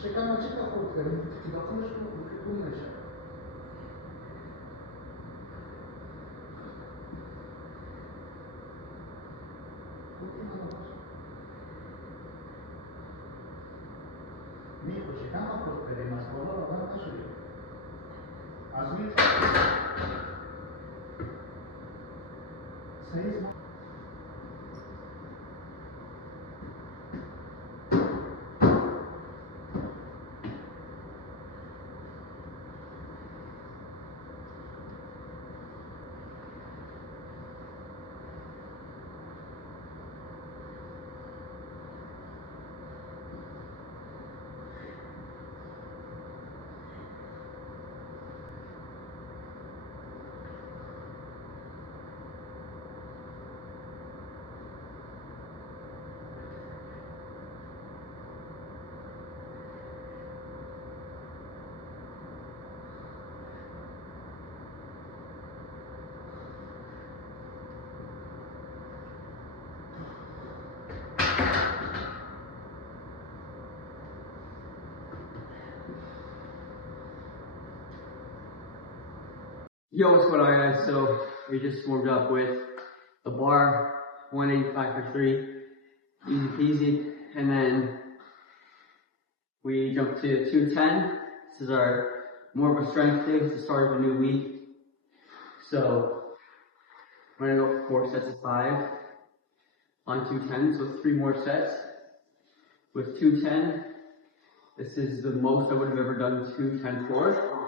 Checando a porta, que dá como que Mijo, checando a porta, mas color, agora tá cheio. As minhas. 6 Yo, what's going on, guys? So we just warmed up with the bar, 185 for 3, easy peasy, and then we jumped to 210. This is our more of a strength day. It's the start of a new week. So we're gonna go for 4 sets of 5 on 210, so 3 more sets with 210. This is the most I would have ever done 210 for.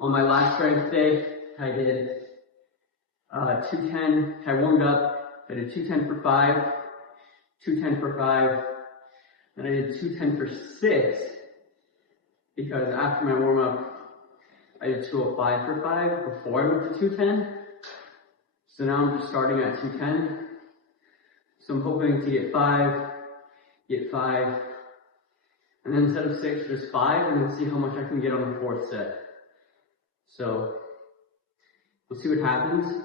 On my last strength day, I did 210, I warmed up, I did 210 for 5, 210 for 5, then I did 210 for 6, because after my warm up, I did 205 for 5 before I went to 210. So now I'm just starting at 210. So I'm hoping to get 5, and then instead of 6, just 5, and then see how much I can get on the 4th set. So we'll see what happens.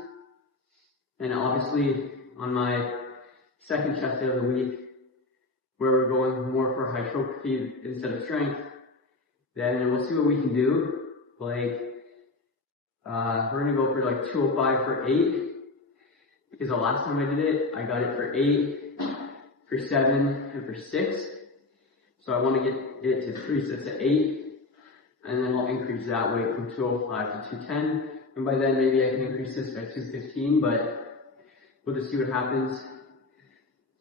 And obviously on my second chest day of the week, where we're going more for hypertrophy instead of strength, then we'll see what we can do. Like, we're gonna go for like 205 for 8, because the last time I did it, I got it for 8, for 7, and for 6. So I want to get it to 3 sets of 8. And then I'll increase that weight from 205 to 210. And by then, maybe I can increase this by 215, but we'll just see what happens.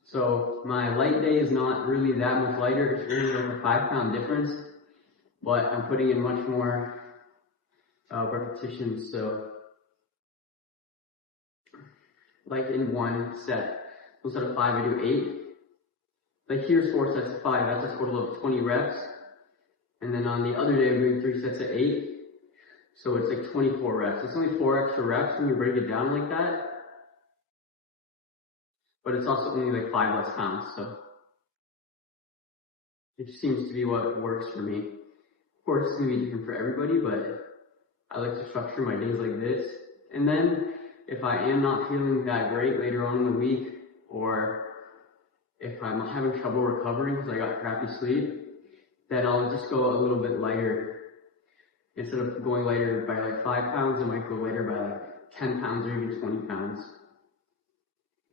So my light day is not really that much lighter. It's really like a 5-pound difference, but I'm putting in much more repetitions. So like in 1 set, instead of 5, I do 8. Like here's 4 sets of 5. That's a total of 20 reps. And then on the other day, I'm doing 3 sets of 8. So it's like 24 reps. It's only 4 extra reps when you break it down like that. But it's also only like 5 less pounds. So it just seems to be what works for me. Of course, it's going to be different for everybody, but I like to structure my days like this. And then if I am not feeling that great later on in the week, or if I'm having trouble recovering because I got crappy sleep, then I'll just go a little bit lighter. Instead of going lighter by like 5 pounds, I might go lighter by like 10 pounds or even 20 pounds.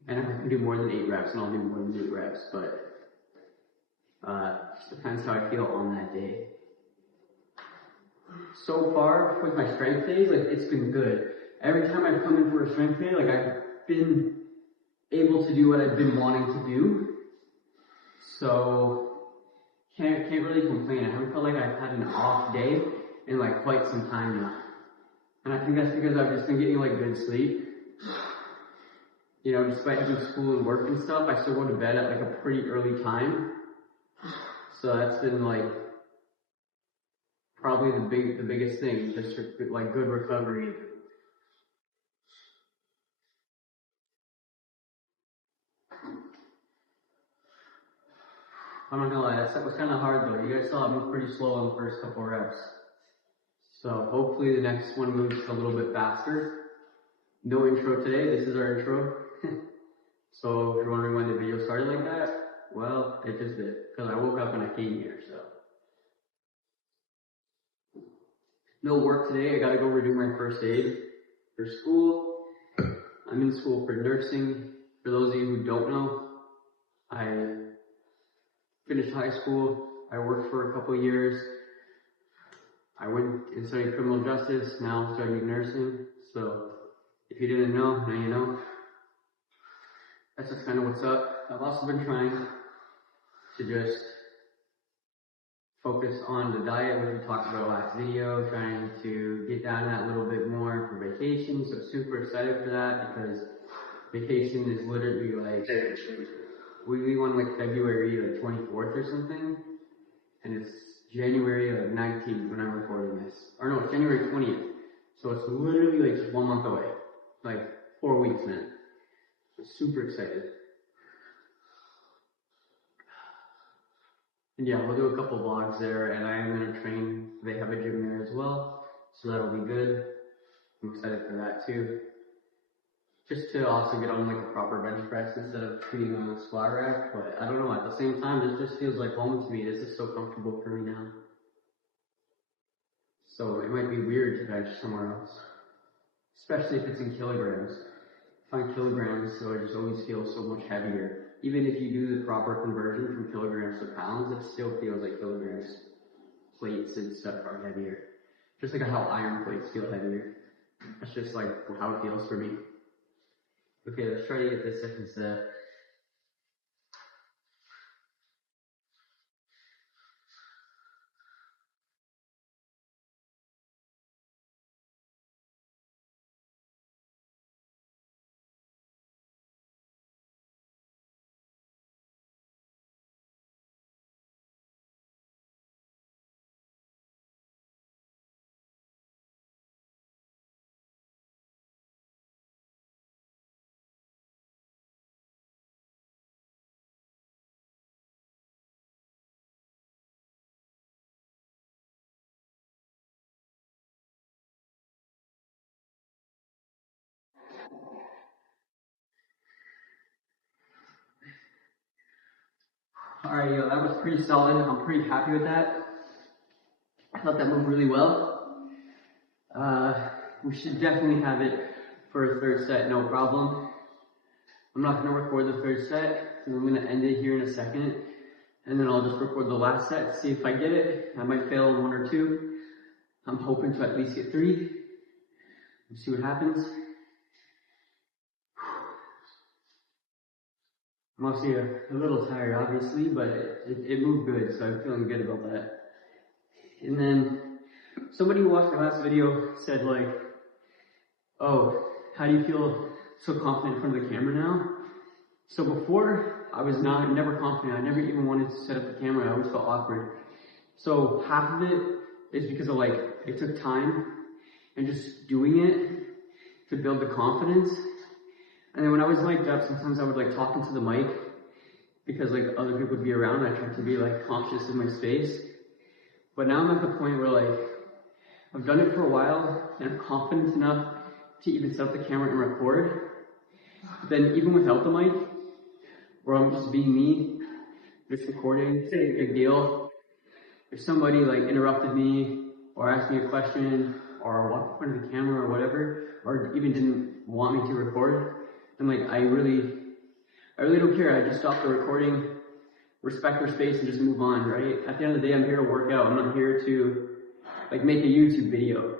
And if I can do more than 8 reps, then I'll do more than 8 reps, but just depends how I feel on that day. So far, with my strength days, like, it's been good. Every time I've come in for a strength day, like, I've been able to do what I've been wanting to do. So, can't really complain. I haven't felt like I've had an off day in, like, quite some time now. And I think that's because I've just been getting, like, good sleep. You know, despite doing school and work and stuff, I still go to bed at, like, a pretty early time. So that's been, like, probably the biggest thing, just like good recovery. I'm not gonna lie, that was kind of hard though. You guys saw it move pretty slow on the first couple reps. So hopefully the next one moves a little bit faster. No intro today, this is our intro. So if you're wondering why the video started like that, well, it just did. Because I woke up and I came here, so. No work today, I gotta go redo my first aid for school. I'm in school for nursing. For those of you who don't know, I finished high school, I worked for a couple of years. I went and studied criminal justice, now I'm studying nursing. So if you didn't know, now you know. That's just kind of what's up. I've also been trying to just focus on the diet, which we talked about last video, trying to get down that little bit more for vacation. So super excited for that because vacation is literally like, we leave on like February like 24th or something, and it's January like 19th when I'm recording this. Or no, it's January 20th. So it's literally like 1 month away. Like 4 weeks, man. I'm super excited. And yeah, we'll do a couple vlogs there, and I am going to train. They have a gym there as well, so that'll be good. I'm excited for that too. Just to also get on like a proper bench press instead of being on a squat rack, but I don't know, at the same time, this just feels like home to me. This is so comfortable for me now. So it might be weird to bench somewhere else, especially if it's in kilograms. If I'm kilograms, so I just always feel so much heavier. Even if you do the proper conversion from kilograms to pounds, it still feels like kilograms. Plates and stuff are heavier. Just like how iron plates feel heavier. That's just like how it feels for me. Okay, let's try to get this second set. Alright, yo, that was pretty solid. I'm pretty happy with that. I thought that moved really well. We should definitely have it for a third set, no problem. I'm not going to record the third set, because I'm going to end it here in a second. And then I'll just record the last set, see if I get it. I might fail in 1 or 2. I'm hoping to at least get 3. We'll see what happens. I'm obviously a little tired, obviously, but it moved good, so I'm feeling good about that. And then somebody who watched my last video said like, oh, how do you feel so confident in front of the camera now? So before, I was never confident. I never even wanted to set up the camera. I always felt awkward. So half of it is because of like, it took time and just doing it to build the confidence. And then when I was mic'd up, sometimes I would like talk into the mic because like other people would be around. I tried to be like conscious of my space. But now I'm at the point where like, I've done it for a while and I'm confident enough to even set up the camera and record. But then even without the mic, where I'm just being me, just recording, it's a big deal. If somebody like interrupted me or asked me a question or walked in front of the camera or whatever, or even didn't want me to record, then like I really I really don't care. I just stop the recording, respect their space, and just move on, right? At the end of the day, I'm here to work out. I'm not here to like make a YouTube video.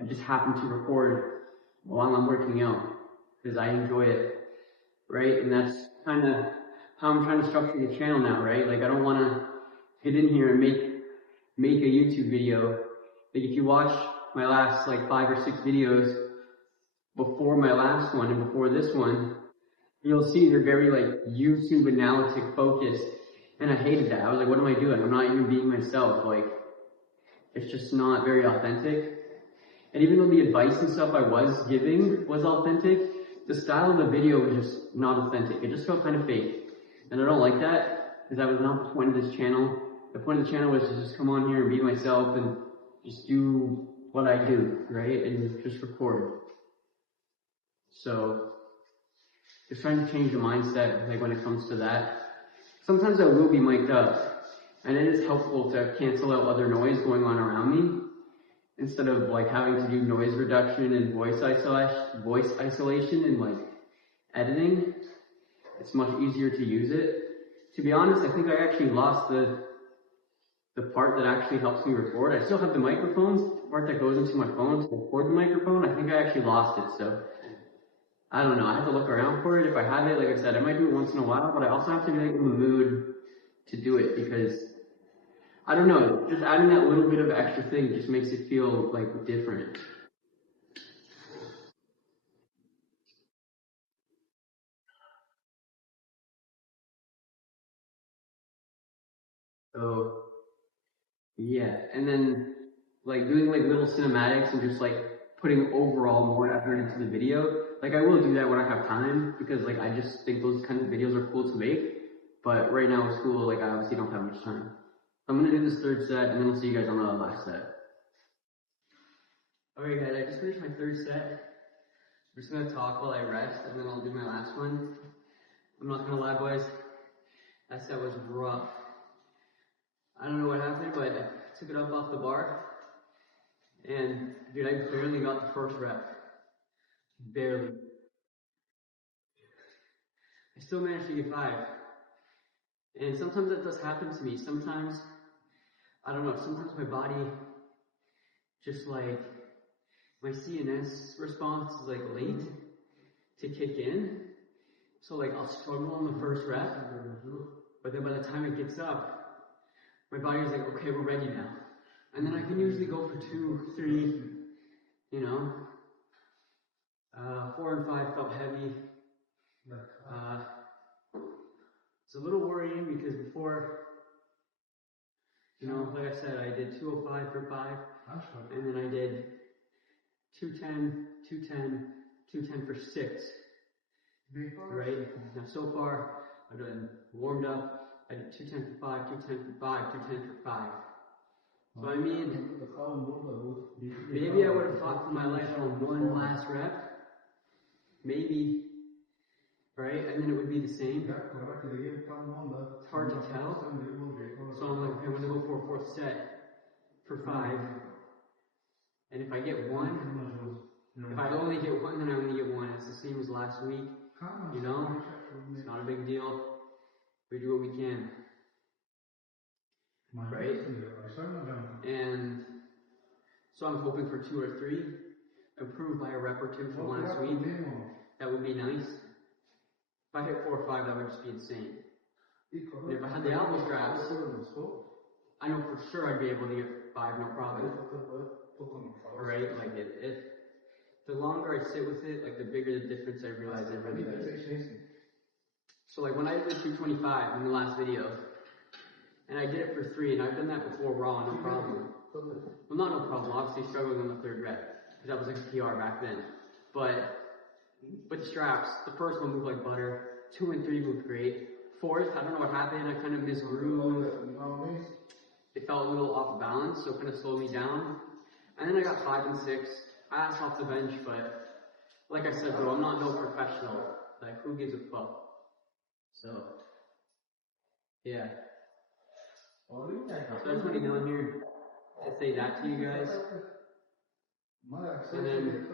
I just happen to record while I'm working out because I enjoy it, right? And that's kind of how I'm trying to structure the channel now, right? Like I don't want to get in here and make a YouTube video. Like if you watch my last like 5 or 6 videos before my last one and before this one, you'll see they're very like YouTube analytic focused, and I hated that. I was like, what am I doing? I'm not even being myself. Like, it's just not very authentic. And even though the advice and stuff I was giving was authentic, the style of the video was just not authentic. It just felt kind of fake. And I don't like that, because that was not the point of this channel. The point of the channel was to just come on here and be myself and just do what I do, right? And just record. So, just trying to change the mindset, like when it comes to that. Sometimes I will be mic'd up, and it is helpful to cancel out other noise going on around me, instead of like having to do noise reduction and voice isolation and like editing. It's much easier to use it. To be honest, I think I actually lost the part that actually helps me record. I still have the microphones, the part that goes into my phone to record the microphone. I think I actually lost it, so I don't know. I have to look around for it. If I have it, like I said, I might do it once in a while, but I also have to be like in the mood to do it because, I don't know, just adding that little bit of extra thing just makes it feel like different. So, yeah, and then like doing like little cinematics and just like putting overall more effort into the video. Like I will do that when I have time because like I just think those kinds of videos are cool to make. But right now with school, like I obviously don't have much time. So I'm gonna do this 3rd set and then I'll see you guys on the last set. Alright guys, I just finished my 3rd set. I'm just gonna talk while I rest and then I'll do my last one. I'm not gonna lie boys, that set was rough. I don't know what happened, but I took it up off the bar. And dude, I barely got the 1st rep. Barely. I still managed to get 5. And sometimes that does happen to me. Sometimes, I don't know, sometimes my body just like, my CNS response is like late to kick in. So like I'll struggle on the 1st rep, but then by the time it gets up, my body's like, okay, we're ready now. And then I can usually go for 2, 3, you know. 4 and 5 felt heavy. It's a little worrying because before, you know, like I said, I did 205 for 5, and then I did 210, 210, 210 for 6, right? Now so far, I've done warmed up, I did 210 for 5, 210 for 5, 210 for 5. So I mean, maybe I would have fought for my life on one last rep, maybe, right? And then it would be the same. It's hard to tell. So I'm like, okay, I'm gonna go for a 4th set for 5. And if I get 1, if I only get 1, then I only get 1. It's the same as last week, you know? It's not a big deal. We do what we can. Right? And so I'm hoping for 2 or 3, improve by a rep or 2 from last week. That would be nice. If I hit 4 or 5, that would just be insane. And if I had the elbow straps, I know for sure I'd be able to get 5, no problem. Right? Like the longer I sit with it, like the bigger the difference I realize it really is. So like when I did 225 in the last video, and I did it for 3, and I've done that before raw, no problem. Well, not no problem, obviously struggling on the 3rd rep, because that was like a PR back then. But with the straps, the 1st one moved like butter, 2 and 3 moved great. 4th, I don't know what happened, I kind of misgrew. It felt a little off balance, so it kind of slowed me down. And then I got 5 and 6. I asked off the bench, but like I said, bro, I'm not no professional. Like, who gives a fuck? So, yeah. So I just want to get on here and say that to you guys. And then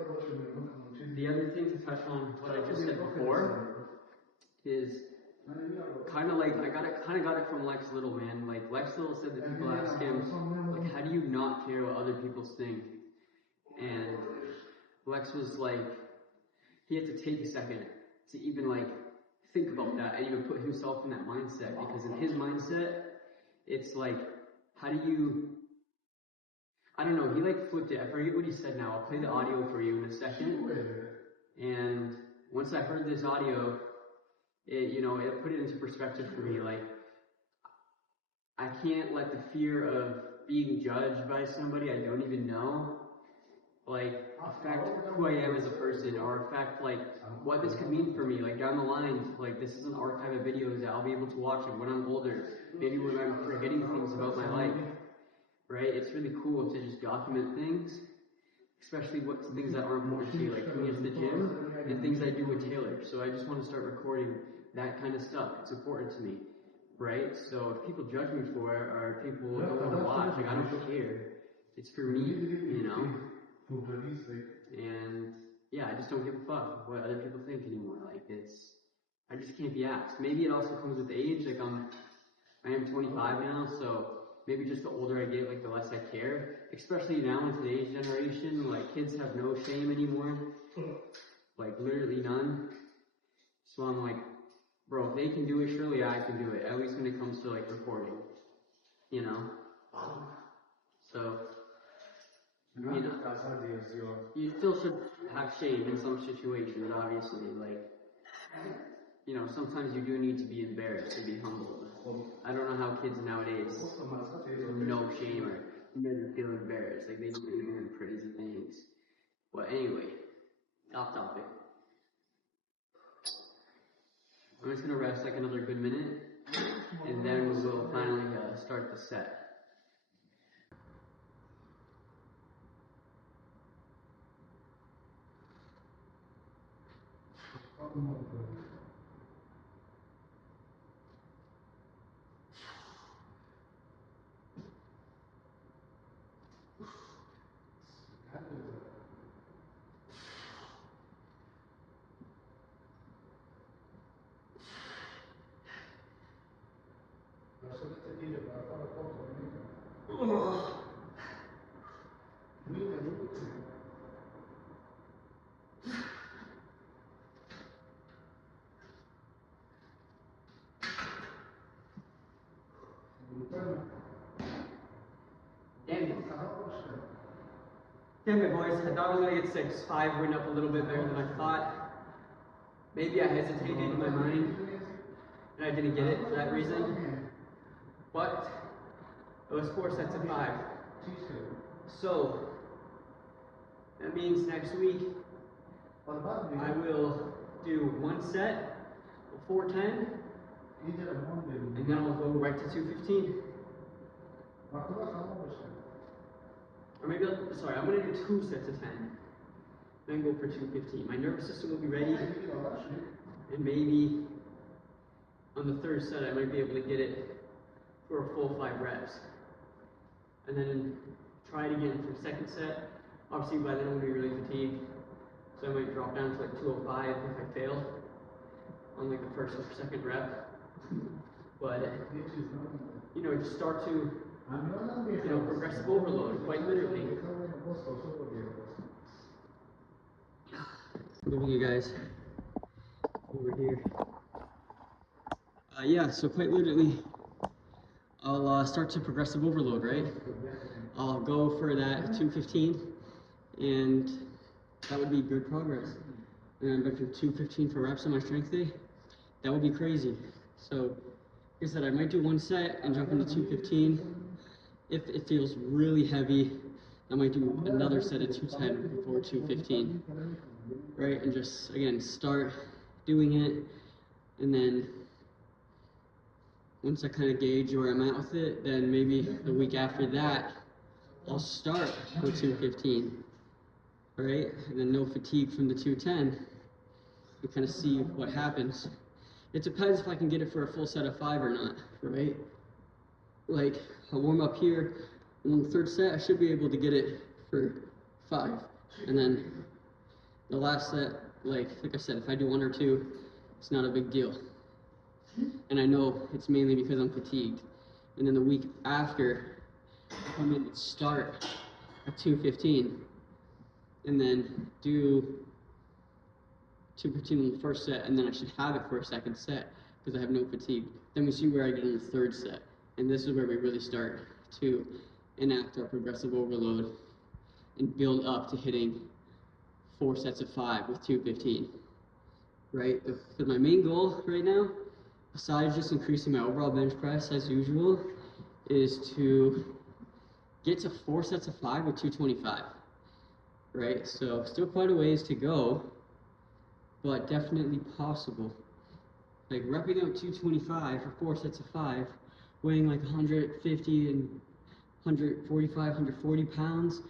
the other thing to touch on what I just said before is kind of like, I got it from Lex Little, man. Like, Lex Little said that people ask him, like, how do you not care what other people think? And Lex was like, he had to take a second to even, like, think about that and even put himself in that mindset, because in his mindset, it's like, how do you, I don't know, he like flipped it. I forget what he said now. I'll play the audio for you in a second. And once I heard this audio, it, you know, it put it into perspective for me. Like, I can't let the fear of being judged by somebody I don't even know, like, affect who I am as a person, or affect, like, what this could mean for me, like, down the line. Like, this is an archive of videos that I'll be able to watch it when I'm older, maybe when I'm forgetting things about my life, right? It's really cool to just document things, especially things that aren't important to you, like me at the gym, and things I do with Taylor. So I just want to start recording that kind of stuff. It's important to me, right? So if people judge me for it, or people don't want to watch, like, I don't care. It's for me, you know? And yeah, I just don't give a fuck what other people think anymore. Like, I just can't be asked. Maybe it also comes with age. Like, I am 25 now, so maybe just the older I get, like, the less I care. Especially now in today's generation, like, kids have no shame anymore. Like, literally none. So I'm like, bro, if they can do it, surely I can do it. At least when it comes to, like, recording, you know? So, you know, you still should have shame in some situations, obviously. Like, you know, sometimes you do need to be embarrassed to be humbled. I don't know how kids nowadays no shame or never feel embarrassed. Like, they do even crazy things. But anyway, off topic. I'm just gonna rest like another good minute, and then we will finally start the set. Damn it, boys. I thought I was going to get 6. 5 went up a little bit better than I thought. Maybe I hesitated in my mind, and I didn't get it for that reason. But it was 4 sets of 5. So, that means next week, I will do 1 set of 410, and then I'll go right to 215. Or maybe, sorry, I'm going to do 2 sets of 10, then go for 215. My nervous system will be ready, and maybe on the 3rd set I might be able to get it for a full 5 reps. And then try it again for the 2nd set. Obviously by then I'm going to be really fatigued, so I might drop down to like 205 if I fail on like the 1st or 2nd rep. But, you know, just start to, you know, progressive overload, quite literally. Look at you guys over here. Yeah, so quite literally, I'll start to progressive overload, right? I'll go for that 215, and that would be good progress. And I'm benching 215 for reps on my strength day. That would be crazy. So, like I said, I might do 1 set and jump into 215. If it feels really heavy, I might do another set of 210 before 215, right? And just, again, start doing it, and then once I kind of gauge where I'm at with it, then maybe the week after that, I'll start with 215, right? And then no fatigue from the 210, and kind of see what happens. It depends if I can get it for a full set of 5 or not, right? Like, I'll warm up here, and on the 3rd set, I should be able to get it for 5. And then the last set, like I said, if I do 1 or 2, it's not a big deal. And I know it's mainly because I'm fatigued. And then the week after, I come in and start at 2:15, and then do 2:15 in the first set, and then I should have it for a second set because I have no fatigue. Then we see where I get in the third set, and this is where we really start to enact our progressive overload and build up to hitting 4 sets of 5 with 2:15. Right? Because my main goal right now, besides just increasing my overall bench press as usual, is to get to 4 sets of 5 with 225. Right? So still quite a ways to go, but definitely possible. Like repping out 225 for 4 sets of 5, weighing like 150 and 145, 140 pounds,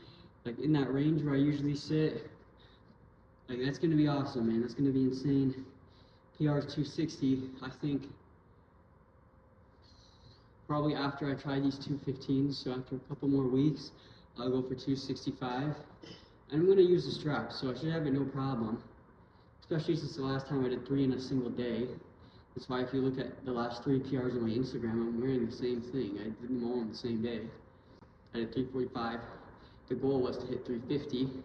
like in that range where I usually sit. Like that's gonna be awesome, man. That's gonna be insane. PR's 260, I think. Probably after I try these 215s, so after a couple more weeks, I'll go for 265. I'm gonna use the strap, so I should have it no problem. Especially since the last time I did 3 in a single day. That's why if you look at the last 3 PRs on my Instagram, I'm wearing the same thing. I did them all on the same day. I did 345. The goal was to hit 350,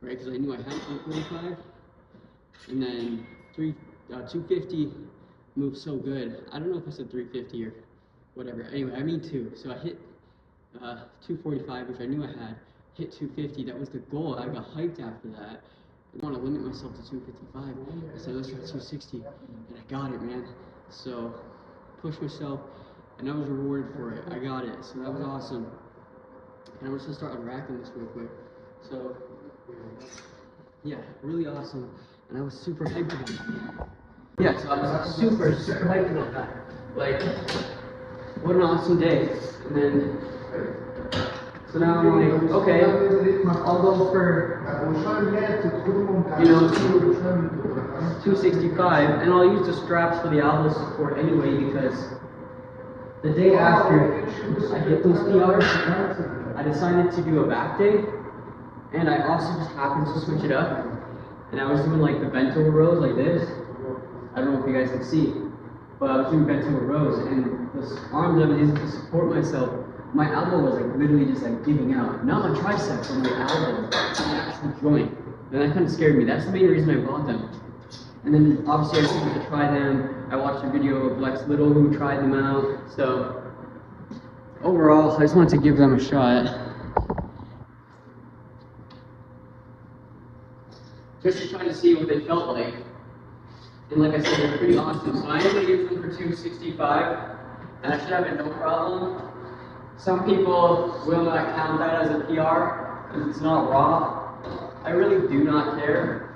right? Because I knew I had 345. And then 250 moved so good. I don't know if I said 350 or whatever. Anyway, I mean 2. So I hit 245, which I knew I had. Hit 250. That was the goal. I got hyped after that. I want to limit myself to 255. I said, let's try 260. And I got it, man. So, pushed myself, and I was rewarded for it. I got it. So that was awesome. And I'm just going to start unracking this real quick. So, yeah, really awesome. And I was super hyped about that. Yeah, so I was super hyped about that. Like, what an awesome day. And then, so now I'm like, okay, I'll go for, 265, and I'll use the straps for the elbow support anyway, because the day after I hit those PRs, I decided to do a back day, and I also just happened to switch it up, and I was doing like the bent over rows like this. I don't know if you guys can see, but I was doing bent over rows, and the arms I was using to support myself, my elbow was like literally just like giving out. Not my tricep, but my elbow, my actual joint. And that kind of scared me. That's the main reason I bought them. And then obviously I wanted to try them. I watched a video of Lex Little who tried them out. So overall, I just wanted to give them a shot. Just to try to see what they felt like. And like I said, they're pretty awesome. So I am going to use them for 265. And I should have it no problem. Some people will not count that as a PR because it's not raw. I really do not care.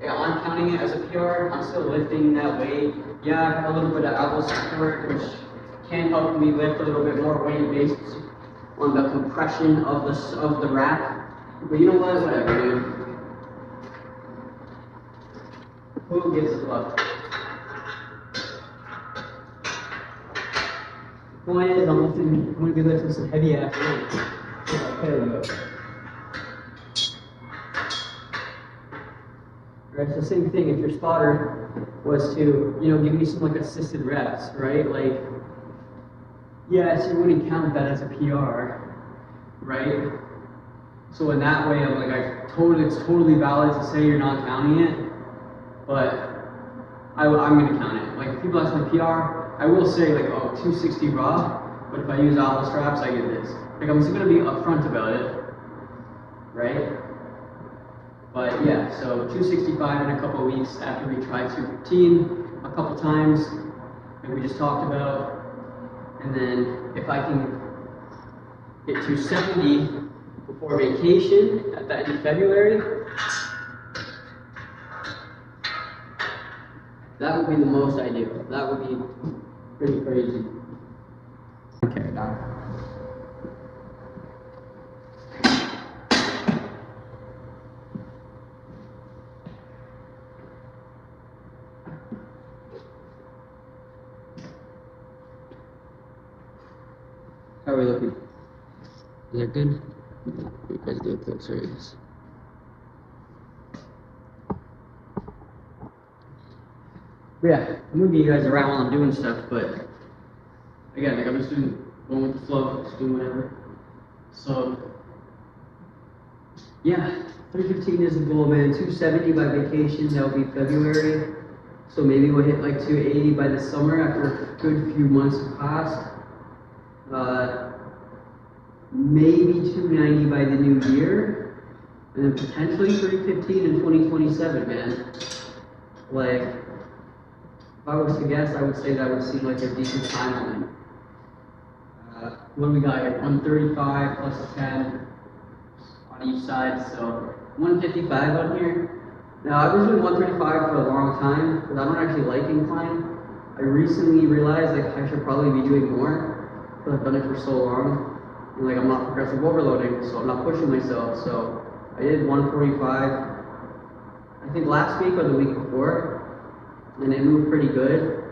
Yeah, I'm counting it as a PR. I'm still lifting that weight. Yeah, I have a little bit of elbow support, which can help me lift a little bit more weight based on the compression of the rack. But you know what? Whatever, dude. Who gives a fuck? Point is, I'm going to be lifting some heavy ass weights. Okay. Right, so same thing, if your spotter was to, give you some like assisted reps, right? Like, yes, you wouldn't count that as a PR, right? So in that way, I'm like, it's totally valid to say you're not counting it, but I'm going to count it. Like, if people ask me PR, I will say like, 260 raw, but if I use elbow straps, I get this. Like, I'm just going to be upfront about it, right? But yeah, so 265 in a couple of weeks after we try 215 a couple times, like we just talked about. And then if I can hit 270 before vacation at the end of February, that would be the most ideal. That would be pretty crazy. Okay, now. How are we looking? Is that good? You guys do a closer, I guess. But yeah, I'm moving you guys around while I'm doing stuff, but again, like I'm just going with the flow, just doing whatever. So yeah, 315 is the goal, man. 270 by vacation, that'll be February. So maybe we'll hit like 280 by the summer after a good few months have passed. Maybe 290 by the new year. And then potentially 315 in 2027, man. Like, if I was to guess, I would say that would seem like a decent timeline. What do we got here? 135 plus 10 on each side, so 155 on here. Now, I was doing 135 for a long time, because I don't actually like incline. I recently realized like I should probably be doing more, because I've done it for so long. And like I'm not progressive overloading, so I'm not pushing myself. So I did 145, I think last week or the week before, and it moved pretty good.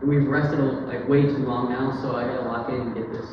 And we've rested like way too long now, so I gotta lock in and get this.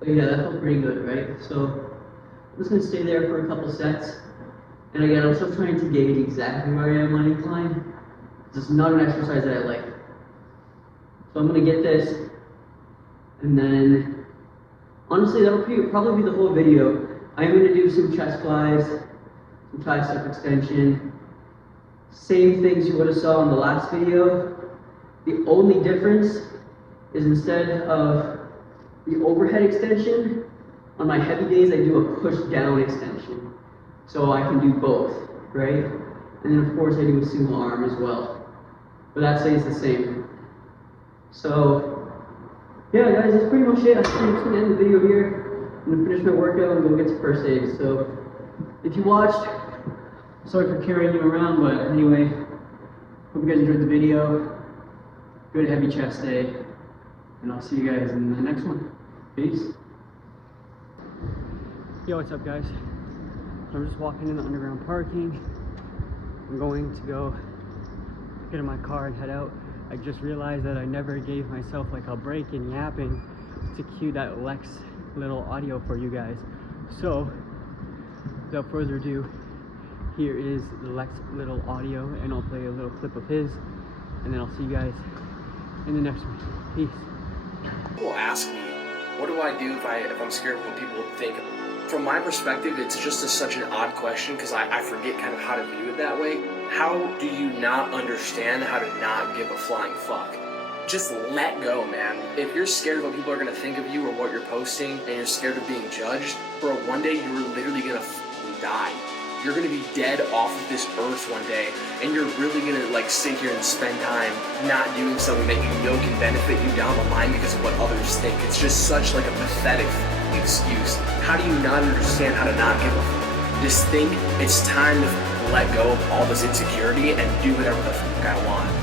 But yeah, that felt pretty good, right? So I'm just gonna stay there for a couple sets. And again, I'm still trying to gauge exactly where I am on incline. It's not an exercise that I like. So I'm gonna get this, and then honestly, that'll probably be the whole video. I'm gonna do some chest flies, some tricep extension, same things you would have saw in the last video. The only difference is instead of the overhead extension, on my heavy days I do a push down extension. So I can do both, right? And then of course I do a sumo arm as well. But that stays the same. So yeah guys, that's pretty much it. I'm just gonna end the video here. I'm gonna finish my workout and go get to first aid. So if you watched, sorry for carrying you around, but anyway, hope you guys enjoyed the video. Good heavy chest day. And I'll see you guys in the next one. Peace. Yo, what's up guys? I'm just walking in the underground parking. I'm going to go get in my car and head out. I just realized that I never gave myself like a break in yapping to cue that Lex little audio for you guys. So, without further ado, here is the Lex little audio, and I'll play a little clip of his, and then I'll see you guys in the next one. Peace. People ask me, what do I do if I'm scared of what people think? From my perspective, it's just such an odd question because I forget kind of how to view it that way. How do you not understand how to not give a flying fuck? Just let go, man. If you're scared of what people are going to think of you or what you're posting, and you're scared of being judged, bro, one day you're literally going to die. You're going to be dead off of this earth one day, and you're really going to like sit here and spend time not doing something that you know can benefit you down the line because of what others think. It's just such like a pathetic excuse. How do you not understand how to not give a fuck? Just think it's time to let go of all this insecurity and do whatever the fuck I want.